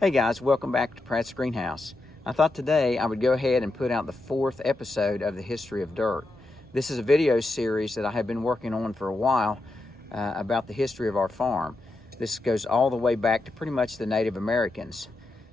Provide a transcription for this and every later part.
Hey guys, welcome back to Pratt's Greenhouse. I thought today I would go ahead and put out the 4th episode of the History of Dirt. This is a video series that I have been working on for a while about the history of our farm. This goes all the way back to pretty much the Native Americans.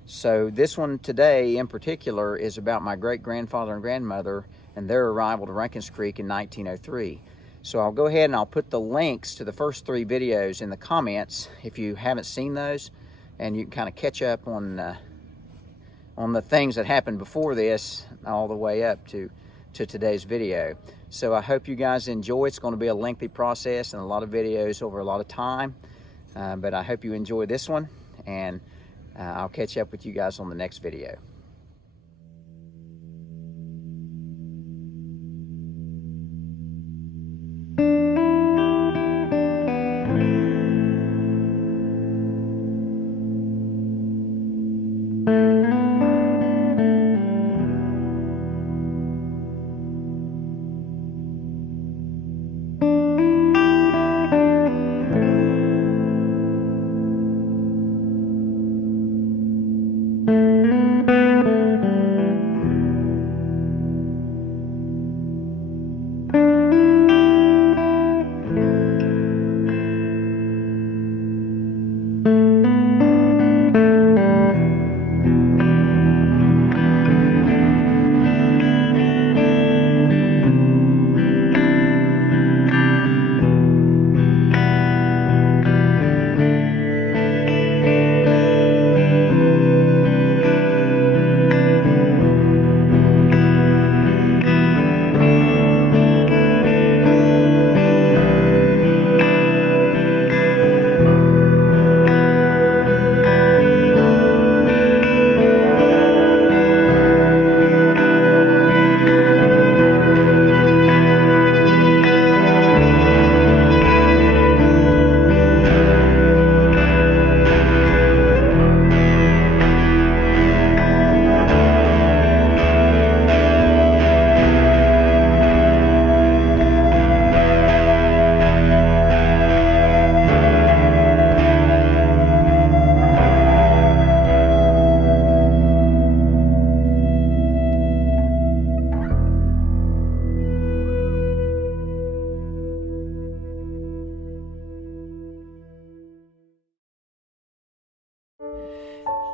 So this one today in particular is about my great-grandfather and grandmother and their arrival to Rankins Creek in 1903. So I'll go ahead and I'll put the links to the first 3 videos in the comments if you haven't seen those, and you can kind of catch up on the things that happened before this all the way up to today's video. So I hope you guys enjoy. It's going to be a lengthy process and a lot of videos over a lot of time, but I hope you enjoy this one, and I'll catch up with you guys on the next video.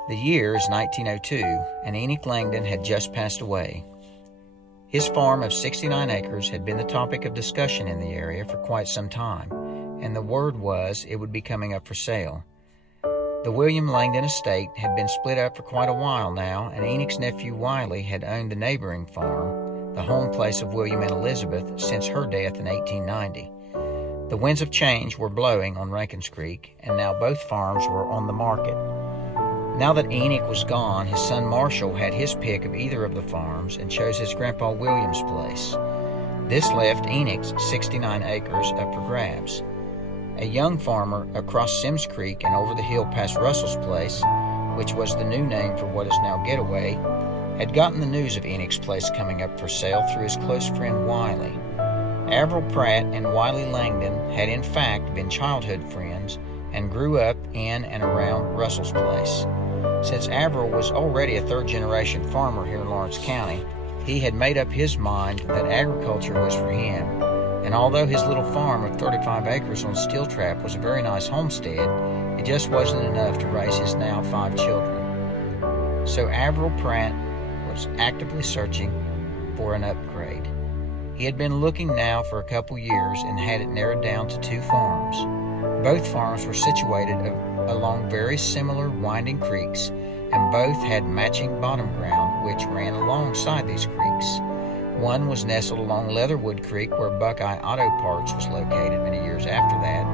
The year is 1902, and Enoch Langdon had just passed away. His farm of 69 acres had been the topic of discussion in the area for quite some time, and the word was it would be coming up for sale. The William Langdon estate had been split up for quite a while now, and Enoch's nephew Wiley had owned the neighboring farm, the home place of William and Elizabeth, since her death in 1890. The winds of change were blowing on Rankins Creek, and now both farms were on the market. Now that Enoch was gone, his son Marshall had his pick of either of the farms and chose his grandpa William's place. This left Enoch's 69 acres up for grabs. A young farmer across Sims Creek and over the hill past Russell's place, which was the new name for what is now Getaway, had gotten the news of Enoch's place coming up for sale through his close friend Wiley. Averell Pratt and Wiley Langdon had in fact been childhood friends and grew up in and around Russell's place. Since Averell was already a third-generation farmer here in Lawrence County, he had made up his mind that agriculture was for him, and although his little farm of 35 acres on Steel Trap was a very nice homestead, it just wasn't enough to raise his now 5 children. So Averell Pratt was actively searching for an upgrade. He had been looking now for a couple years and had it narrowed down to 2 farms. Both farms were situated along very similar winding creeks, and both had matching bottom ground which ran alongside these creeks. One was nestled along Leatherwood Creek, where Buckeye Auto Parts was located many years after that,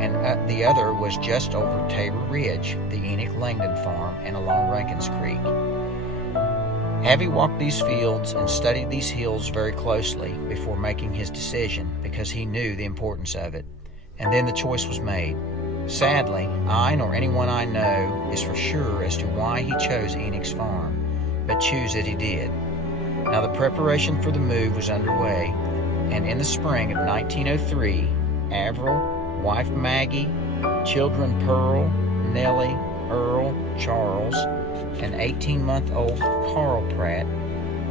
and the other was just over Tabor Ridge, the Enoch Langdon farm, and along Rankins Creek. Havie walked these fields and studied these hills very closely before making his decision, because he knew the importance of it. And then the choice was made. Sadly, I nor anyone I know is for sure as to why he chose Enoch's farm, but choose it he did. Now the preparation for the move was underway, and in the spring of 1903, Averell, wife Maggie, children Pearl, Nellie, Earl Charles, and 18-month-old Carl Pratt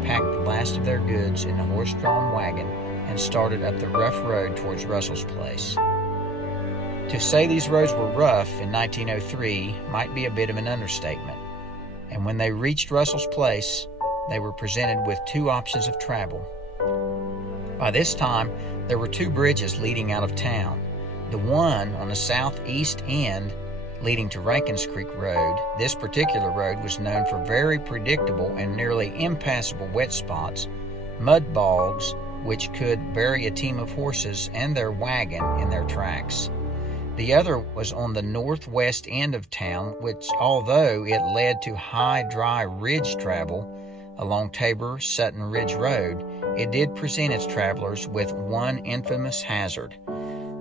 packed the last of their goods in a horse-drawn wagon and started up the rough road towards Russell's Place. To say these roads were rough in 1903 might be a bit of an understatement, and when they reached Russell's Place, they were presented with two options of travel. By this time, there were two bridges leading out of town. The one on the southeast end leading to Rankins Creek Road. This particular road was known for very predictable and nearly impassable wet spots, mud bogs, which could bury a team of horses and their wagon in their tracks. The other was on the northwest end of town, which, although it led to high, dry ridge travel along Tabor-Sutton Ridge Road, it did present its travelers with one infamous hazard.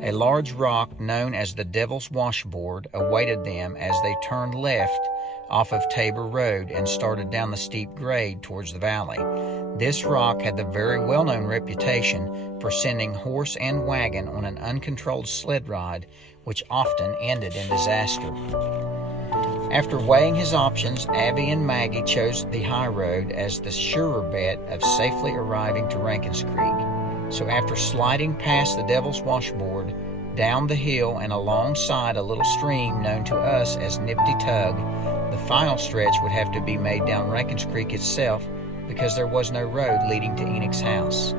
A large rock known as the Devil's Washboard awaited them as they turned left off of Tabor Road and started down the steep grade towards the valley. This rock had the very well-known reputation for sending horse and wagon on an uncontrolled sled ride, which often ended in disaster. After weighing his options, Abby and Maggie chose the high road as the surer bet of safely arriving to Rankins Creek. So after sliding past the Devil's Washboard, down the hill and alongside a little stream known to us as Nifty Tug, the final stretch would have to be made down Rankins Creek itself because there was no road leading to Enoch's house.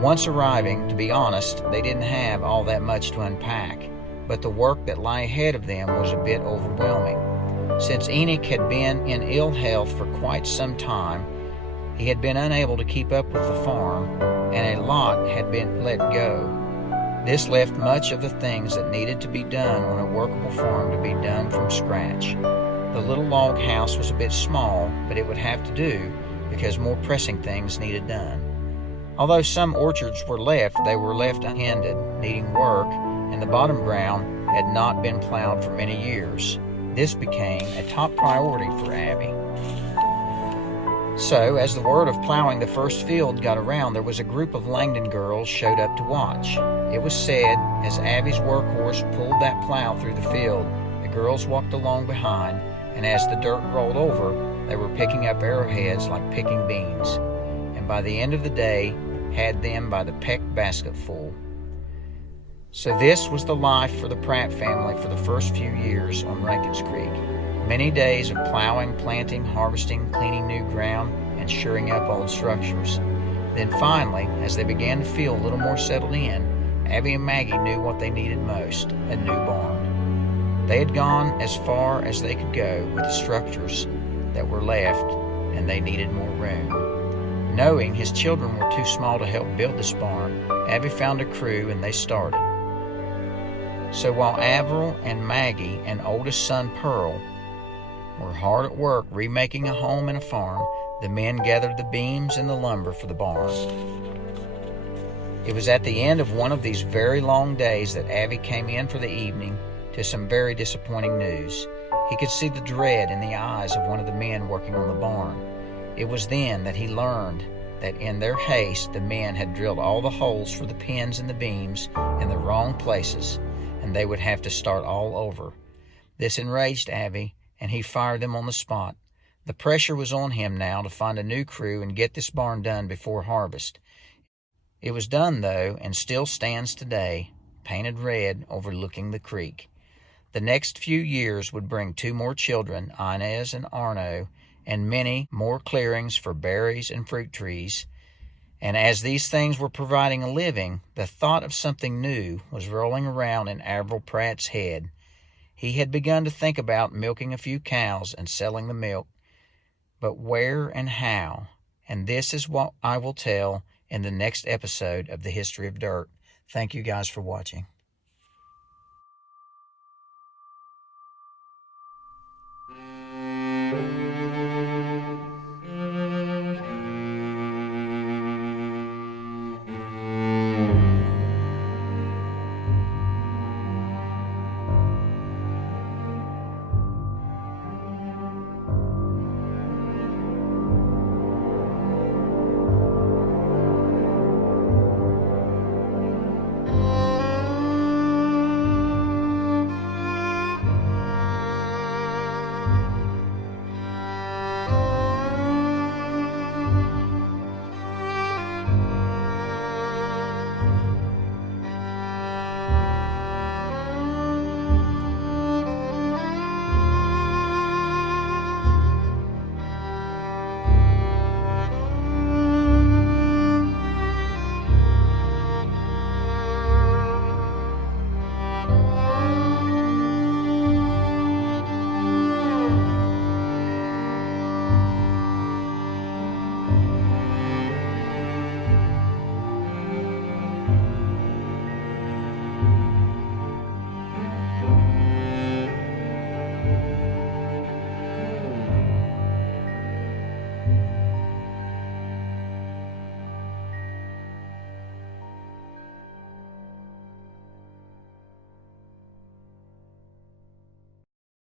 Once arriving, to be honest, they didn't have all that much to unpack, but the work that lay ahead of them was a bit overwhelming. Since Enoch had been in ill health for quite some time, he had been unable to keep up with the farm, and a lot had been let go. This left much of the things that needed to be done on a workable farm to be done from scratch. The little log house was a bit small, but it would have to do because more pressing things needed done. Although some orchards were left, they were left untended, needing work, and the bottom ground had not been plowed for many years. This became a top priority for Abby. So, as the word of plowing the first field got around, there was a group of Langdon girls showed up to watch. It was said, as Abby's workhorse pulled that plow through the field, the girls walked along behind, and as the dirt rolled over, they were picking up arrowheads like picking beans, and by the end of the day, had them by the peck basketful. So this was the life for the Pratt family for the first few years on Rankins Creek. Many days of plowing, planting, harvesting, cleaning new ground, and shoring up old structures. Then finally, as they began to feel a little more settled in, Abby and Maggie knew what they needed most, a new barn. They had gone as far as they could go with the structures that were left, and they needed more room. Knowing his children were too small to help build this barn, Abby found a crew and they started. So while Avril and Maggie and oldest son Pearl were hard at work remaking a home and a farm, the men gathered the beams and the lumber for the barn. It was at the end of one of these very long days that Abby came in for the evening to some very disappointing news. He could see the dread in the eyes of one of the men working on the barn. It was then that he learned that in their haste the men had drilled all the holes for the pins and the beams in the wrong places, and they would have to start all over. This enraged Abby, and he fired them on the spot. The pressure was on him now to find a new crew and get this barn done before harvest. It was done, though, and still stands today, painted red overlooking the creek. The next few years would bring two more children, Inez and Arno, and many more clearings for berries and fruit trees. And as these things were providing a living, the thought of something new was rolling around in Avril Pratt's head. He had begun to think about milking a few cows and selling the milk. But where and how? And this is what I will tell in the next episode of The History of Dirt. Thank you guys for watching.